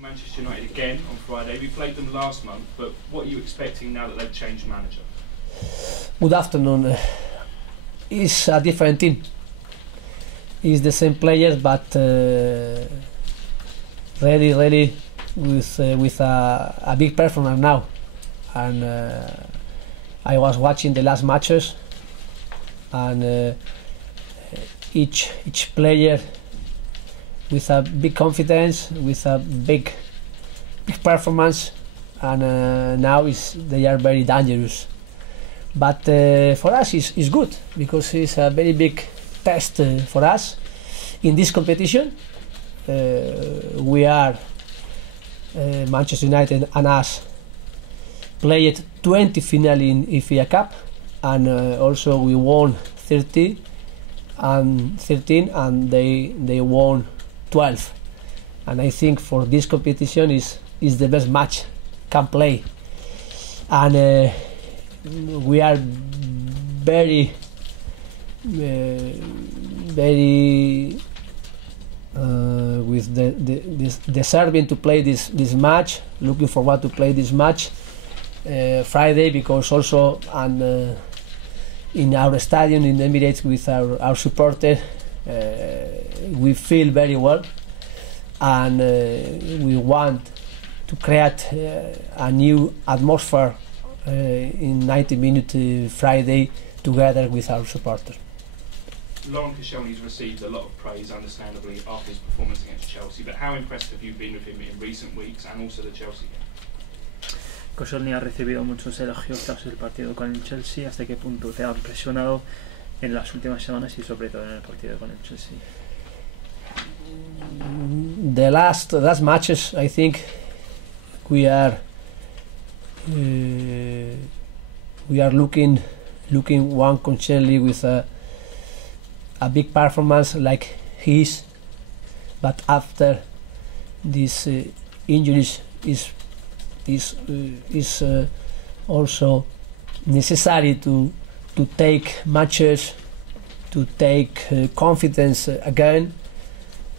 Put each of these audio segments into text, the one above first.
Manchester United again on Friday. We played them last month, but what are you expecting now that they've changed manager? Good afternoon. It's a different team. It's the same players, but really with a big performance now. And I was watching the last matches, and each player with a big confidence, with a big performance, and now they are very dangerous. But for us it's good, because it's a very big test for us in this competition. We are Manchester United and us played 20 final in FA Cup, and also we won 13, and they won 12. And I think for this competition is the best match can play, and we are very with deserving to play this match. Looking forward to play this match Friday, because also in our stadium in Emirates with our supporters, we feel very well, and we want to create a new atmosphere in 90 minutes Friday together with our supporters. Laurent Koscielny's received a lot of praise, understandably, after his performance against Chelsea, but how impressed have you been with him in recent weeks, and also the Chelsea game? Koscielny ha recibido muchos elogios tras el partido con el Chelsea. ¿Hasta qué punto te ha impresionado en las últimas semanas y sobre todo en el partido con el Chelsea? The last matches, I think we are looking one Koscielny with a big performance like his, but after this injuries is also necessary to take matches, to take confidence again,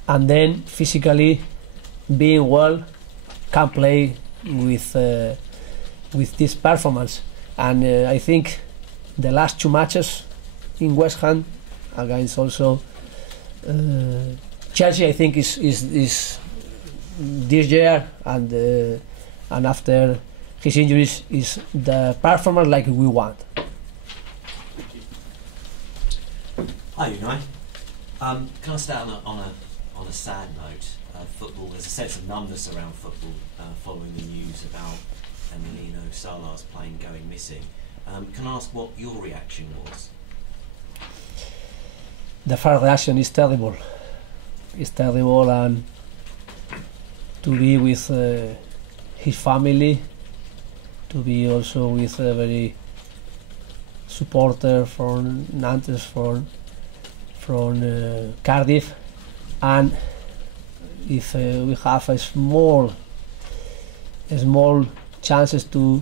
and then physically being well can play with this performance. And I think the last two matches in West Ham against also Chelsea, I think is this year, and after his injuries is the performance like we want. Hi Unai. Can I start on a sad note? Football, there's a sense of numbness around football following the news about Emiliano Sala's plane going missing. Can I ask what your reaction was? The first reaction is terrible. It's terrible, and to be with his family, to be also with a very supporter from Nantes, from Cardiff, and if we have a small chances to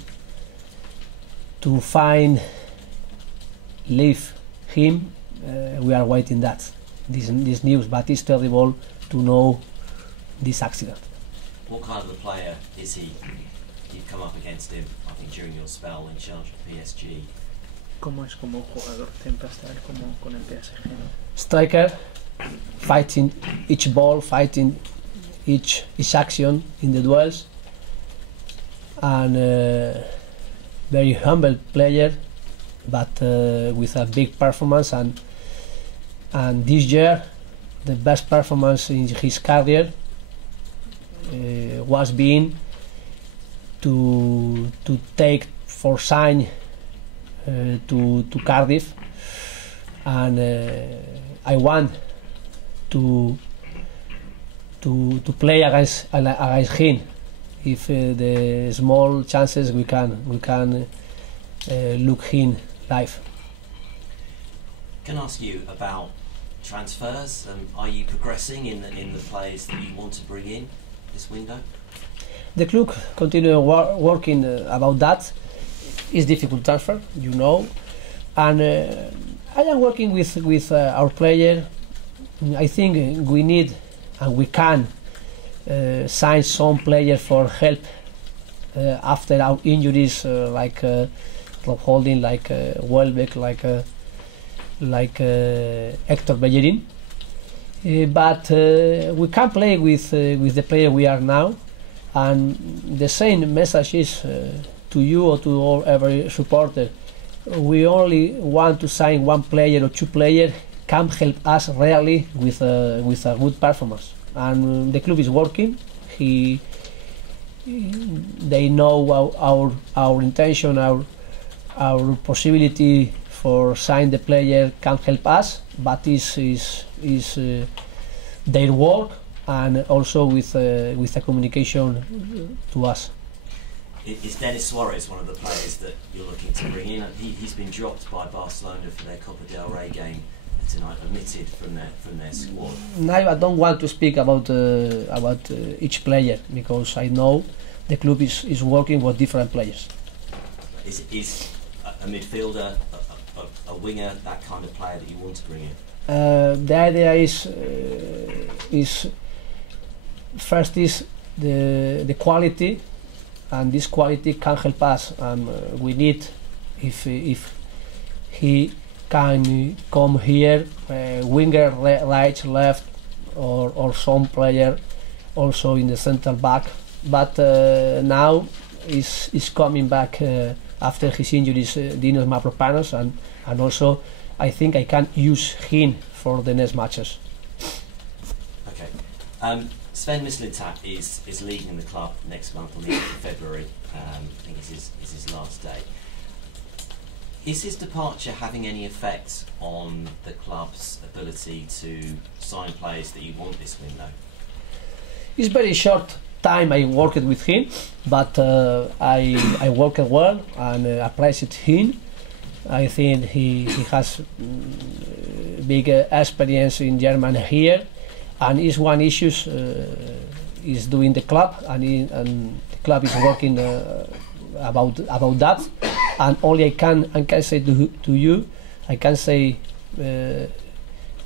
leave him, we are waiting this news, but it's terrible to know this accident. What kind of a player is he? You've come up against him, I think, during your spell in charge of PSG. ¿Cómo es como jugador? Siempre estar como con el PSG, ¿no? Striker, fighting each ball, fighting each action in the duels, and very humble player, but with a big performance, and this year the best performance in his career was being to take for sign to Cardiff, and I want to play against him. If the small chances we can look him live. Can I ask you about transfers? Are you progressing in the players that you want to bring in this window? The club continue working about that. It's difficult transfer, you know, and I am working with our player. I think we need and we can sign some players for help after our injuries, like Rob Holding, like Welbeck, like Hector Bellerin. But we can play with the player we are now, and the same message is to you or to every supporter. We only want to sign one player or two players can help us really with a good performance, and the club is working. They know our intention, our possibility for sign the player can help us, but is their work, and also with a communication to us. Is Denis Suarez one of the players that you're looking to bring in? He's been dropped by Barcelona for their Copa del Rey game tonight, omitted from their squad. No, I don't want to speak about each player, because I know the club is working with different players. Is a midfielder, a winger, that kind of player that you want to bring in? The idea is first is the quality, and this quality can help us, and we need, if he can come here, winger, right, left, or some player also in the central back. But now is coming back after his injuries, Dinos Mavropanos, and also I think I can use him for the next matches. Okay. Sven Mislintat is leaving the club next month on the 8th of February. I think it's his last day. Is his departure having any effect on the club's ability to sign players that you want this window? It's very short time I worked with him, but I worked well and appreciate him. I think he has big experience in Germany here, and is one issue is doing the club, and the club is working about that. And only I can say to you, I can say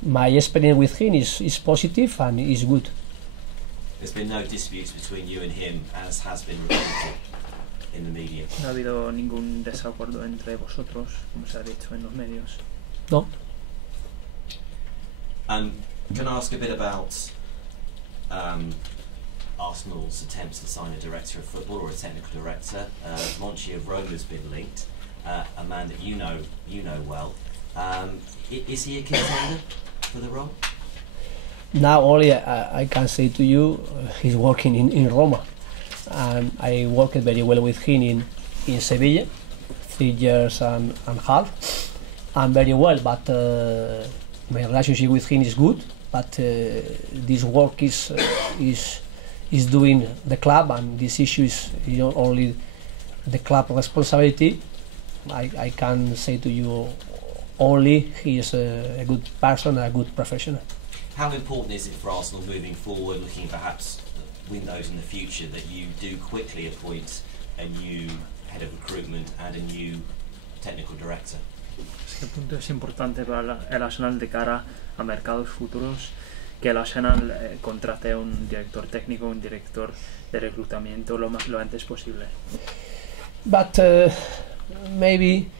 my experience with him is positive and is good. There's been no disputes between you and him, as has been reported in the media. No ha habido ningún desacuerdo entre vosotros, como se ha dicho en los medios. No. Can I ask a bit about Arsenal's attempts to sign a director of football or a technical director? Monchi of Rome has been linked, a man that you know well. Is he a contender for the role? Now only I can say to you, he's working in Roma, and I worked very well with him in Sevilla, 3 years and a half, and very well. But my relationship with him is good. But this work is doing the club, and this issue is only the club responsibility. I can say to you only he is a good person, a good professional. How important is it for Arsenal moving forward, looking perhaps at windows in the future, that you do quickly appoint a new head of recruitment and a new technical director? ¿Qué punto es importante para el Arsenal de cara a mercados futuros que el Arsenal contrate a un director técnico, un director de reclutamiento lo antes posible? But maybe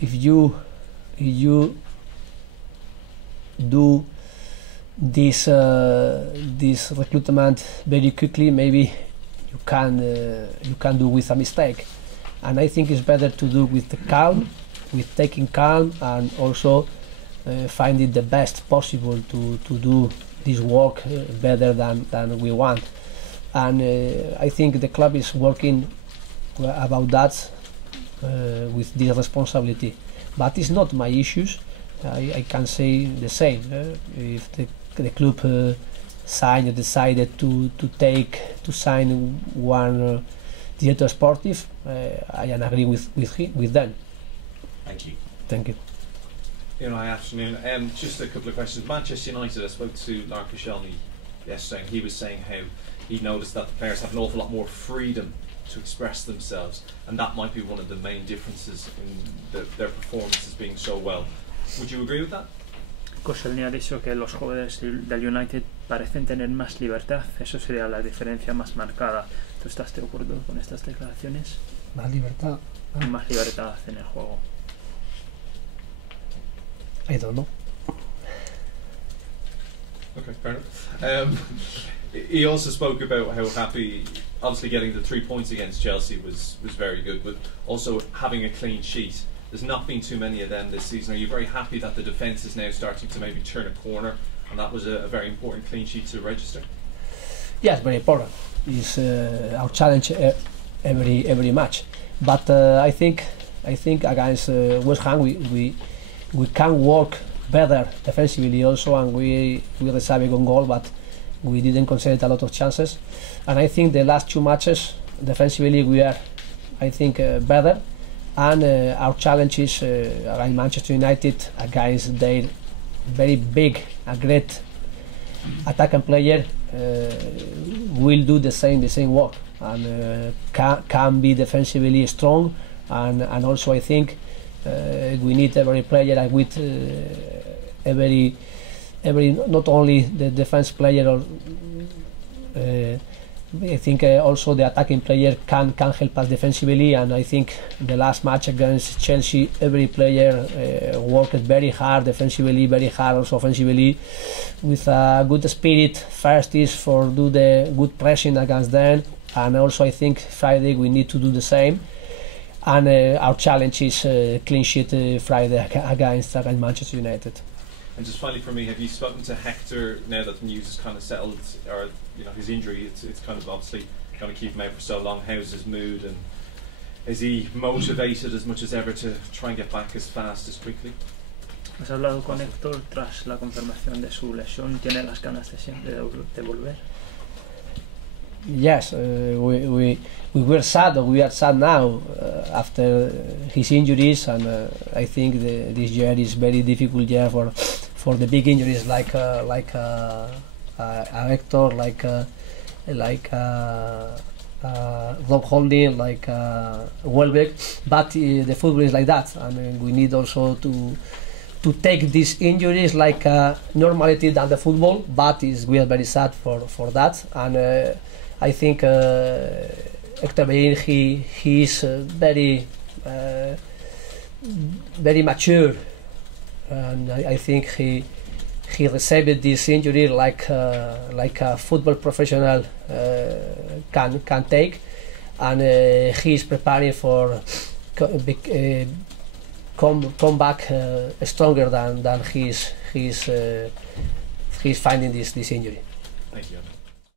if you do this recruitment very quickly, maybe you can do with a mistake, and I think it's better to do with the calm, with taking calm, and also finding the best possible to do this work better than we want. And I think the club is working about that with this responsibility, but it's not my issues. I can say the same. If the club decided to sign one director sportive, I agree with them. Thank you. Thank you. Unai, afternoon. Just a couple of questions. Manchester United, I spoke to Lark Koscielny yesterday, and he was saying how he noticed that the players have an awful lot more freedom to express themselves, and that might be one of the main differences in their performances being so well. Would you agree with that? Koscielny ha dicho que los jugadores del United parecen tener más libertad. Eso sería la diferencia más marcada. ¿Tú estás de acuerdo con estas declaraciones? Más libertad. Más libertad en el juego. I don't know. Okay, fair enough. He also spoke about how happy, obviously getting the 3 points against Chelsea was very good, but also having a clean sheet. There's not been too many of them this season. Are you very happy that the defence is now starting to maybe turn a corner, and that was a very important clean sheet to register? Yes, very important. It's our challenge every match. But I think against West Ham we can work better defensively also, and we received a good goal, but we didn't concede a lot of chances. And I think the last 2 matches defensively we are, I think, better. And our challenge is against Manchester United, against their very big, a great attacking player, will do the same work, and can be defensively strong. And also I think we need every player with every not only the defense player, or I think also the attacking player can help us defensively. And I think the last match against Chelsea, every player worked very hard defensively, very hard also offensively, with a good spirit. First is for do the good pressing against them, and also I think Friday we need to do the same. And our challenge is clean sheet Friday against Manchester United. And just finally for me, have you spoken to Hector now that the news is kind of settled, or his injury? It's kind of obviously going to keep him out for so long. How's his mood, and is he motivated as much as ever to try and get back as fast as quickly? ¿Has hablado con Héctor tras la confirmación de su lesión? ¿Tiene las ganas de volver? Yes, we were sad. We are sad now after his injuries, and I think this year is very difficult year for the big injuries like Hector, like Rob Holding, like Welbeck. But the football is like that, and we need also to take these injuries like normality than the football. But we are very sad for that, and I think Hector Bellerin, he is very mature, and I think he received this injury like a football professional can take, and he is preparing for come back stronger than he's finding this injury. Thank you.